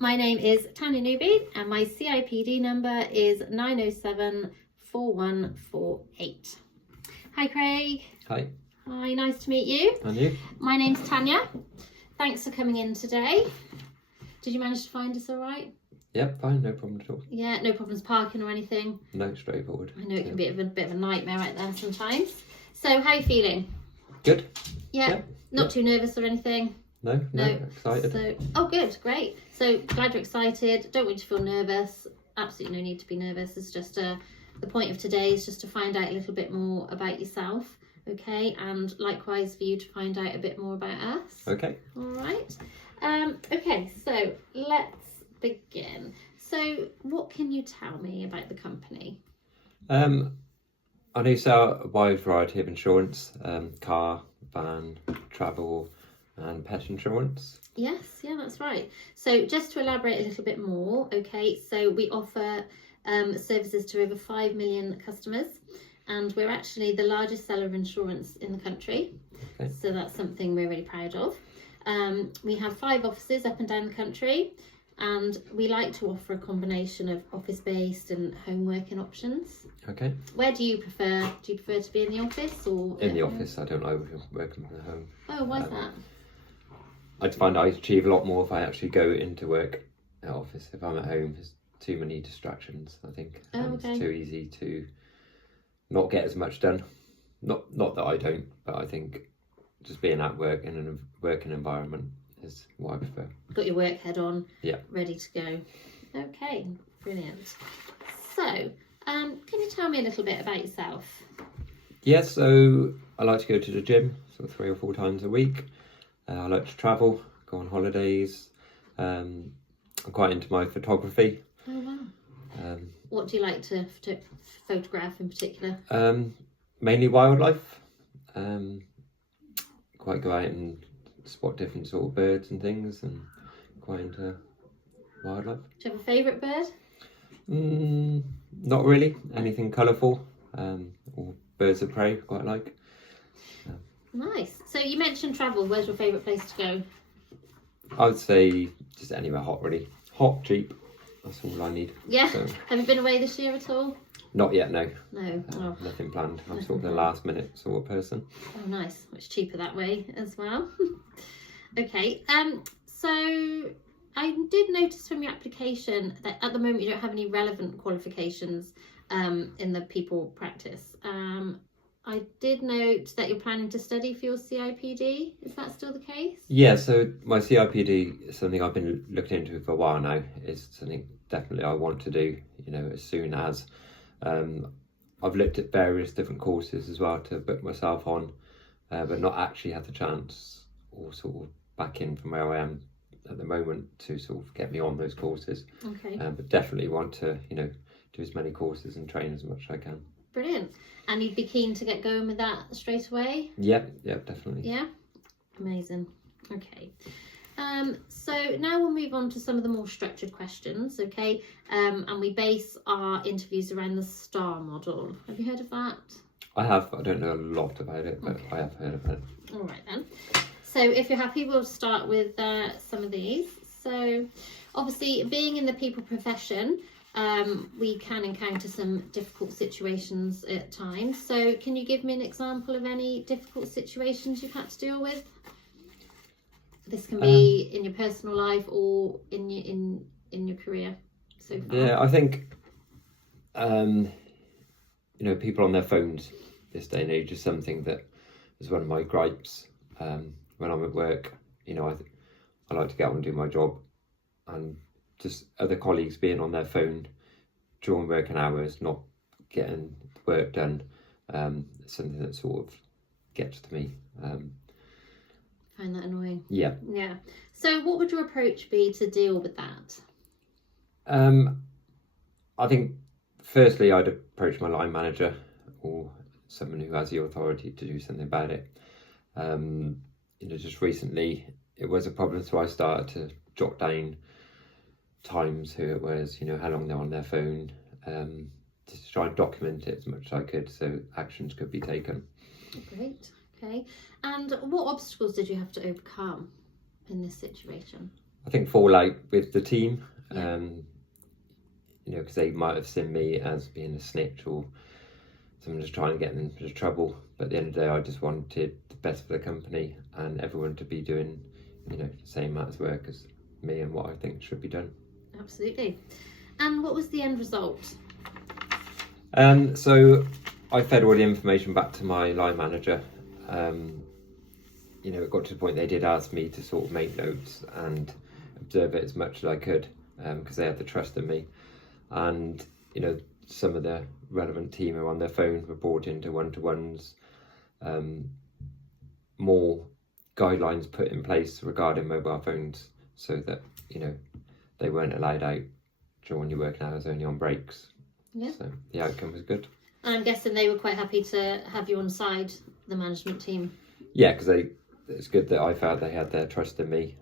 My name is Tanya Newby and my CIPD number is 9074148. Hi Craig. Hi. Hi, nice to meet you. And you? My name's Tanya. Thanks for coming in today. Did you manage to find us all right? Yep, fine, no problem at all. Yeah, no problems parking or anything? No, straightforward. I know it can be a bit of a nightmare right there sometimes. So how are you feeling? Good. Yeah, not too nervous or anything? No, excited. Oh good, great. So glad you're excited. Don't want you to feel nervous. Absolutely no need to be nervous. It's just the point of today is just to find out a little bit more about yourself, okay? And likewise for you to find out a bit more about us. Okay. All right. Okay, so let's begin. So what can you tell me about the company? I do sell a wide variety of insurance, car, van, travel and pet insurance. Yes, yeah, that's right. So just to elaborate a little bit more, okay, so we offer services to over 5 million customers, and we're actually the largest seller of insurance in the country. Okay. So that's something we're really proud of. We have 5 offices up and down the country, and we like to offer a combination of office-based and home working options. Okay. Where do you prefer? Do you prefer to be in the office or in the office? I don't like working from home. Oh, why's that? I find I achieve a lot more if I actually go into work at office. If I'm at home, there's too many distractions, I think. Okay. It's too easy to not get as much done. Not that I don't, but I think just being at work in a working environment is what I prefer. Got your work head on, yeah, ready to go. Okay, brilliant. So, can you tell me a little bit about yourself? Yeah, so I like to go to the gym, sort of 3 or 4 times a week. I like to travel, go on holidays. I'm quite into my photography. Oh wow. What do you like to photograph in particular? Mainly wildlife. Quite go out and spot different sort of birds and things, and quite into wildlife. Do you have a favourite bird? Not really. Anything colourful, or birds of prey, quite like. Nice. So you mentioned travel. Where's your favourite place to go? I would say just anywhere hot, really. Hot, cheap. That's all I need. Yeah. So, have you been away this year at all? not yet, no. No. Nothing planned. I'm sort of the last minute sort of person. Oh, nice. Much cheaper that way as well. Okay. So I did notice from your application that at the moment you don't have any relevant qualifications in the people practice. I did note that you're planning to study for your CIPD. Is that still the case? Yeah, so my CIPD is something I've been looking into for a while now. It's something definitely I want to do, as soon as. I've looked at various different courses as well to book myself on, but not actually had the chance or sort of back in from where I am at the moment to sort of get me on those courses. Okay. But definitely want to, do as many courses and train as much as I can. Brilliant. And you'd be keen to get going with that straight away? Yeah, definitely. Yeah? Amazing. Okay. So now we'll move on to some of the more structured questions, okay? And we base our interviews around the STAR model. Have you heard of that? I have. I don't know a lot about it, but okay. I have heard of it. All right then. So if you're happy, we'll start with some of these. So obviously being in the people profession, we can encounter some difficult situations at times. So can you give me an example of any difficult situations you've had to deal with? This can be in your personal life or in your career so far. Yeah, I think people on their phones this day and age is something that is one of my gripes. When I'm at work, I like to get on and do my job, and just other colleagues being on their phone during working hours, not getting work done, something that sort of gets to me. Find that annoying. Yeah. So what would your approach be to deal with that? I think firstly I'd approach my line manager or someone who has the authority to do something about it. Just recently it was a problem, so I started to jot down times, who it was, how long they're on their phone, just to try and document it as much as I could so actions could be taken. Great. Okay. And what obstacles did you have to overcome in this situation? I think, fallout with the team. Yeah. You know, because they might have seen me as being a snitch or someone just trying to get them into trouble. But at the end of the day, I just wanted the best for the company and everyone to be doing, you know, the same amount of work as me and what I think should be done. Absolutely. And what was the end result? So I fed all the information back to my line manager. You know, it got to the point they did ask me to sort of make notes and observe it as much as I could, because they had the trust in me. And, you know, some of the relevant team who were on their phone were brought into one-to-ones, more guidelines put in place regarding mobile phones so that, you know, they weren't allowed out during your working hours, only on breaks. Yeah. So the outcome was good. And I'm guessing they were quite happy to have you on side, the management team. Yeah, because it's good that I felt they had their trust in me,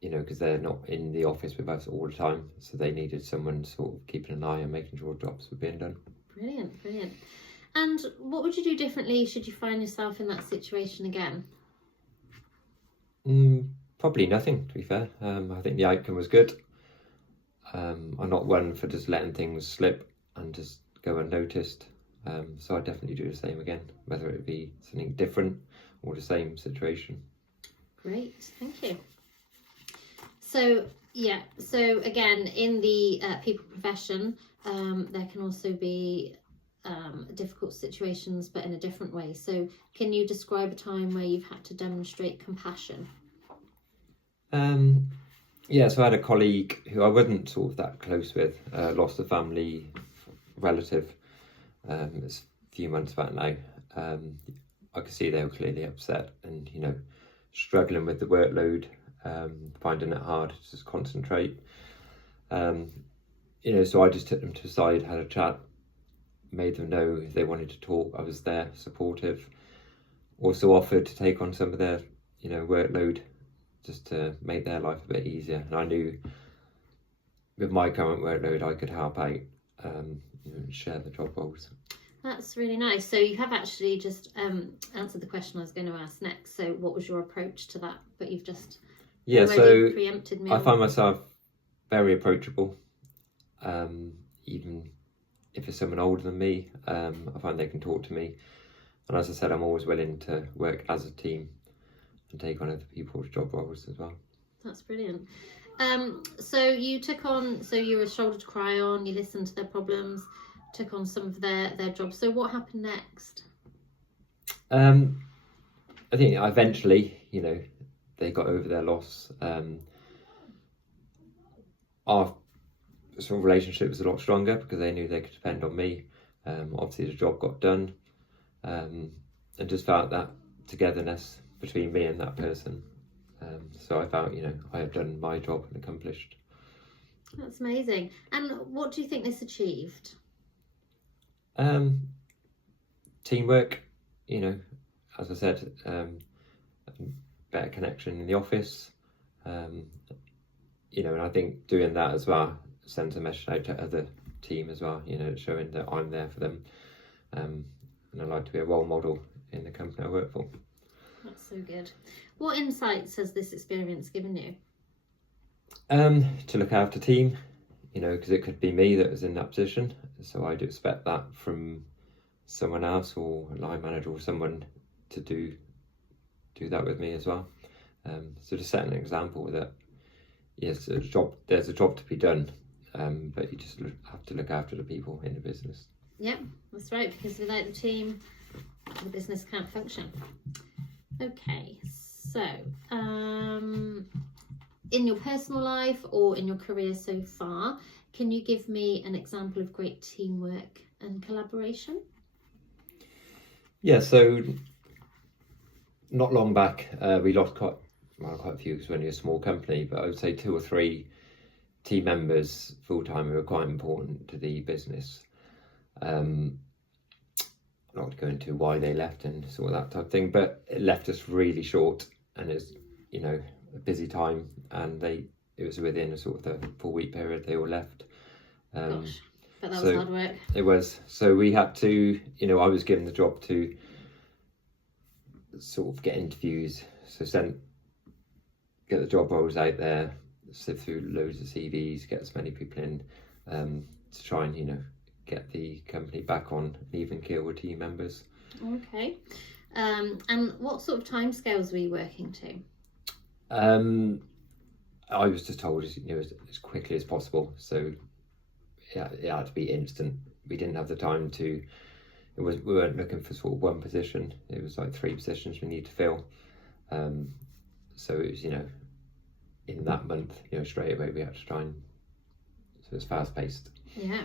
you know, because they're not in the office with us all the time, so they needed someone sort of keeping an eye on making sure jobs were being done. Brilliant, brilliant. And what would you do differently should you find yourself in that situation again? Probably nothing, to be fair. I think the outcome was good. I'm not one for just letting things slip and just go unnoticed. So I'd definitely do the same again, whether it be something different or the same situation. Great, thank you. So, yeah, so again, in the people profession, there can also be difficult situations, but in a different way. So can you describe a time where you've had to demonstrate compassion? Yeah, so I had a colleague who I wasn't sort of that close with, lost a family relative. It's a few months back now. I could see they were clearly upset and, you know, struggling with the workload, finding it hard to just concentrate. You know, so I just took them to the side, had a chat, made them know if they wanted to talk, I was there, supportive. Also offered to take on some of their, you know, workload just to make their life a bit easier. And I knew with my current workload, I could help out, you know, share the job roles. That's really nice. So you have actually just answered the question I was going to ask next. So what was your approach to that? But you've just already preempted me. I find myself very approachable. Even if it's someone older than me, I find they can talk to me. And as I said, I'm always willing to work as a team and take on other people's job roles as well. That's brilliant. So you took on, so you were a shoulder to cry on, you listened to their problems, took on some of their jobs. So what happened next? I think eventually, you know, they got over their loss. Our sort of relationship was a lot stronger because they knew they could depend on me. Obviously the job got done, and just felt that togetherness between me and that person. So I felt, you know, I had done my job and accomplished. That's amazing. And what do you think this achieved? Teamwork, you know, as I said, better connection in the office, you know, and I think doing that as well sends a message out to other team as well, you know, showing that I'm there for them, and I like to be a role model in the company I work for. That's so good. What insights has this experience given you? To look after team, you know, because it could be me that was in that position, so I'd expect that from someone else or a line manager or someone to do that with me as well. So to set an example that yes, there's a job to be done, but you just have to look after the people in the business. Yep, that's right, because without the team, the business can't function. Okay, so in your personal life or in your career so far, can you give me an example of great teamwork and collaboration? Yeah, so not long back, we lost quite a few because we're only a small company, but I would say 2 or 3 team members full-time who were quite important to the business. I'm not going to go into why they left and sort of that type of thing, but it left us really short, and it's, you know, a busy time, and it was within a sort of the 4-week period they all left. Gosh, but that was hard work. It was. So we had to, you know, I was given the job to sort of get interviews, so get the job roles out there, sift through loads of CVs, get as many people in, to try and, you know, get the company back on an even keel with team members. Okay. And what sort of timescales were you working to? I was just told, you know, as quickly as possible. So yeah, it had to be instant. We didn't have the time to. We weren't looking for sort of one position. It was like 3 positions we need to fill. So it was, you know, in that month, you know, straight away we had to try and. So it's fast paced. Yeah.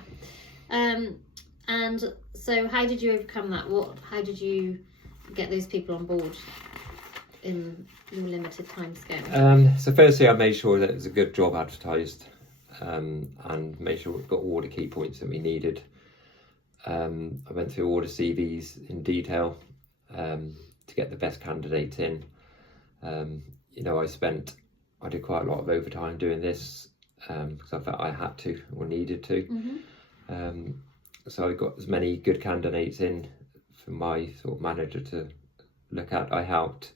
And so how did you overcome that? How did you get those people on board in your limited time scale? So firstly, I made sure that it was a good job advertised, and made sure we've got all the key points that we needed. I went through all the CVs in detail, to get the best candidates in. You know, I did quite a lot of overtime doing this, because I felt I had to or needed to. Mm-hmm. So I got as many good candidates in for my sort of manager to look at. I helped.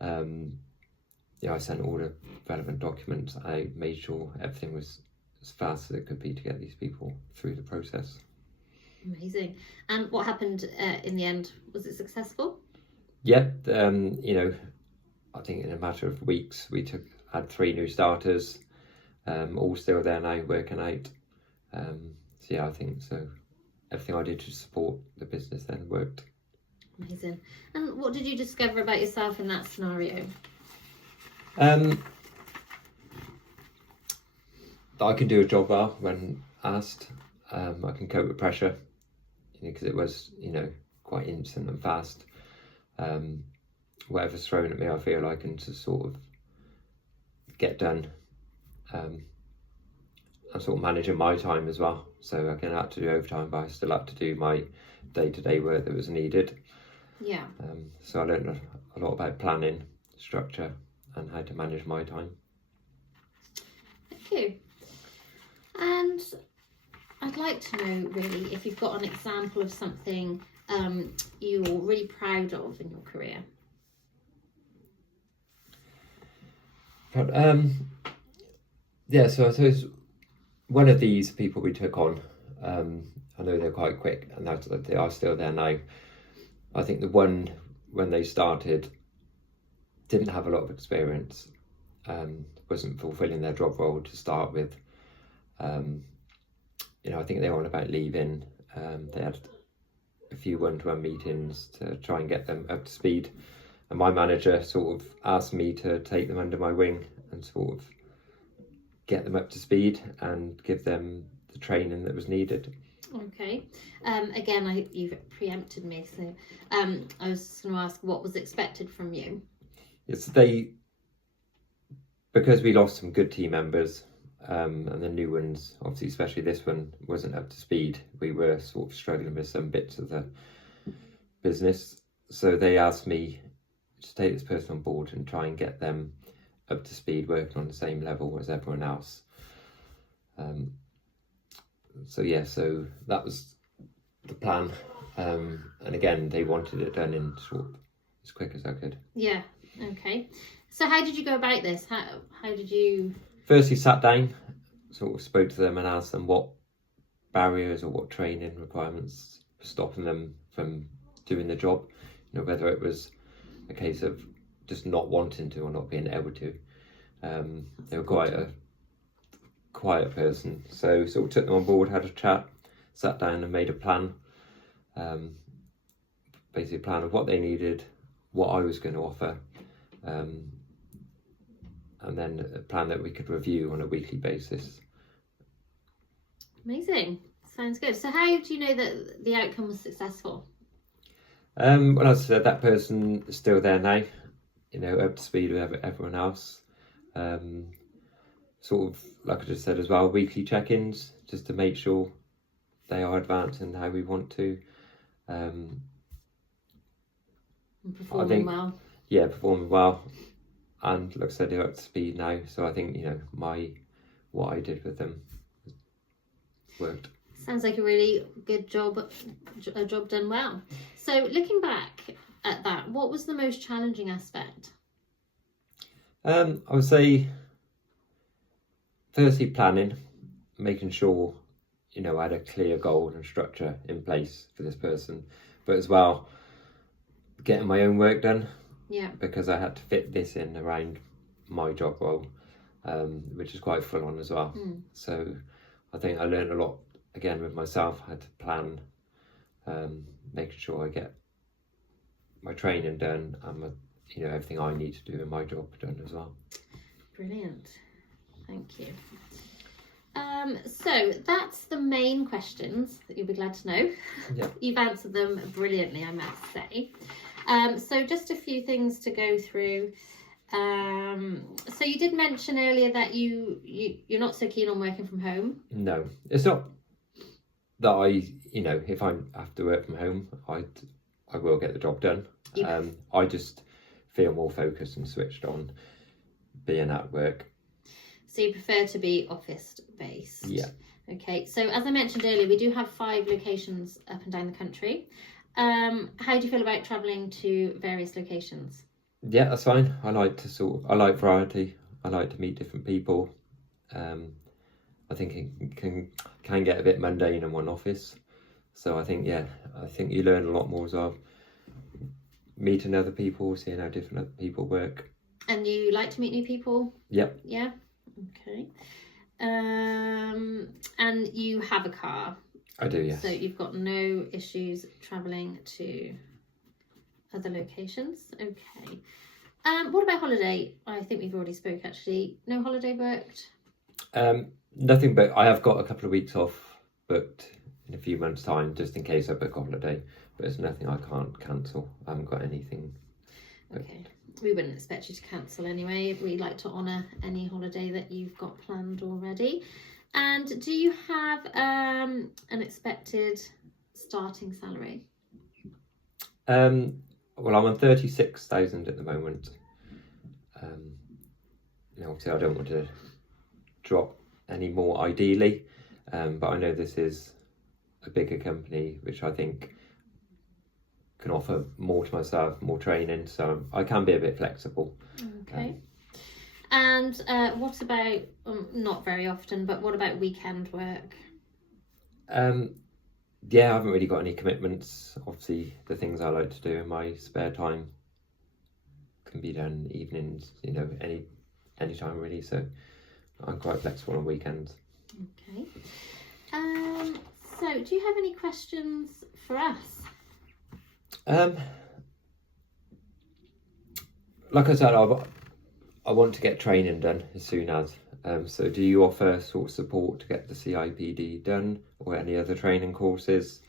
I sent all the relevant documents. I made sure everything was as fast as it could be to get these people through the process. Amazing. And what happened in the end? Was it successful? Yeah, you know, I think in a matter of weeks we had 3 new starters, all still there now working out. So yeah, I think so. Everything I did to support the business then worked. Amazing. And what did you discover about yourself in that scenario? That I can do a job well when asked. I can cope with pressure, because it was, you know, quite instant and fast. Whatever's thrown at me, I feel I can just sort of get done. I'm sort of managing my time as well, so I can have to do overtime, but I still have to do my day-to-day work that was needed. Yeah. So I learned a lot about planning, structure, and how to manage my time. Thank you. And I'd like to know, really, if you've got an example of something you're really proud of in your career. But yeah, so I suppose one of these people we took on, I know they're quite quick, and they are still there now. I think the one when they started didn't have a lot of experience, wasn't fulfilling their job role to start with. You know, I think they were on about leaving. They had a few one-to-one meetings to try and get them up to speed, and my manager sort of asked me to take them under my wing and sort of get them up to speed and give them the training that was needed. Okay. Again, you've preempted me, so I was going to ask what was expected from you. Yes, because we lost some good team members, and the new ones, obviously, especially this one, wasn't up to speed. We were sort of struggling with some bits of the business, so they asked me to take this person on board and try and get them up to speed, working on the same level as everyone else. So that was the plan, and again, they wanted it done in sort of as quick as I could. Yeah. Okay. So how did you go about this? How did you? Firstly, sat down, sort of spoke to them and asked them what barriers or what training requirements were stopping them from doing the job. You know, whether it was a case of just not wanting to or not being able to. They were quite a quiet person, so sort of took them on board, had a chat, sat down and made a plan. Basically a plan of what they needed, what I was going to offer, and then a plan that we could review on a weekly basis. Amazing. Sounds good. So how do you know that the outcome was successful? Well, as I said, that person is still there now, you know, up to speed with everyone else. Sort of, like I just said as well, weekly check-ins, just to make sure they are advancing how we want to. Performing well. Yeah, performing well. And like I said, they're up to speed now. So I think, you know, what I did with them worked. Sounds like a really good job, a job done well. So looking back at that, what was the most challenging aspect? I would say firstly planning, making sure, you know, I had a clear goal and structure in place for this person, but as well getting my own work done. Yeah. Because I had to fit this in around my job role, which is quite full on as well. So I think I learned a lot again with myself. I had to plan, making sure I get my training done and my, you know, everything I need to do in my job done as well. Brilliant, thank you. So that's the main questions that you'll be glad to know. Yeah. You've answered them brilliantly, I must say. So just a few things to go through. So you did mention earlier that you're not so keen on working from home. No, it's not that I, you know, if I have to work from home, I will get the job done. Yeah. I just feel more focused and switched on being at work. So you prefer to be office based? Yeah. Okay, so as I mentioned earlier, we do have 5 locations up and down the country. How do you feel about travelling to various locations? Yeah, that's fine. I like variety. I like to meet different people. I think it can get a bit mundane in one office. So I think you learn a lot more as well. Meeting other people, seeing how different other people work. And you like to meet new people? Yep. Yeah. Okay. And you have a car? I do, yes. So you've got no issues travelling to other locations. Okay. What about holiday? I think we've already spoke actually. No holiday booked? Nothing, but I have got a couple of weeks off booked in a few months' time, just in case I book a holiday. But it's nothing I can't cancel. I haven't got anything booked. Okay. We wouldn't expect you to cancel anyway. We like to honour any holiday that you've got planned already. And do you have an expected starting salary? Well, I'm on 36,000 at the moment. You know, obviously I don't want to drop any more ideally, but I know this is a bigger company, which I think can offer more to myself, more training, so I can be a bit flexible. Okay. And what about, not very often, but what about weekend work? Yeah, I haven't really got any commitments. Obviously, the things I like to do in my spare time can be done evenings, you know, any time really. So I'm quite flexible on weekends. Okay. So do you have any questions for us? Like I said, I want to get training done as soon as. So do you offer sort of support to get the CIPD done or any other training courses?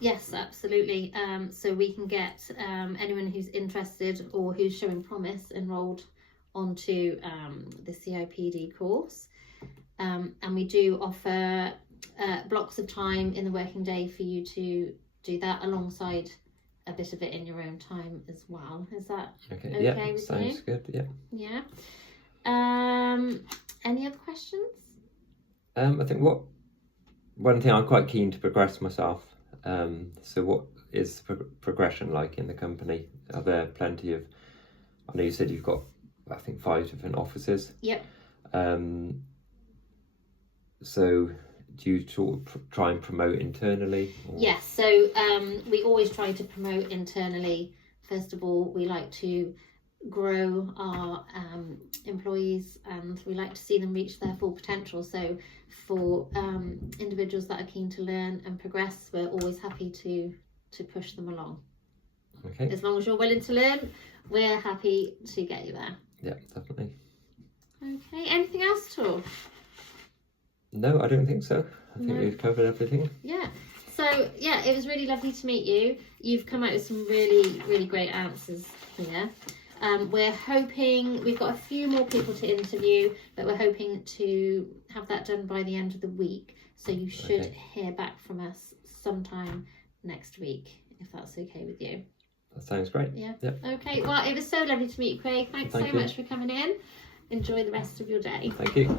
Yes, absolutely. So we can get anyone who's interested or who's showing promise enrolled onto the CIPD course. And we do offer blocks of time in the working day for you to do that alongside a bit of it in your own time as well. Is that okay yeah, with sounds you? Good, yeah. Yeah. Any other questions? I think one thing I'm quite keen to progress myself. So what is progression like in the company? Are there plenty of, I know you said you've got, I think 5 different offices. Yep. So do you try and promote internally? Or? Yes, so we always try to promote internally. First of all, we like to grow our employees and we like to see them reach their full potential. So for individuals that are keen to learn and progress, we're always happy to push them along. Okay. As long as you're willing to learn, we're happy to get you there. Yeah, definitely. Okay, anything else at all? No, I don't think so. I think we've covered everything. Yeah. So, yeah, it was really lovely to meet you. You've come out with some really, really great answers here. We're hoping, we've got a few more people to interview, but we're hoping to have that done by the end of the week. So you should hear back from us sometime next week, if that's okay with you. That sounds great. Yeah. Yep. Okay, well, it was so lovely to meet you, Craig. Thanks so much for coming in. Enjoy the rest of your day. Thank you.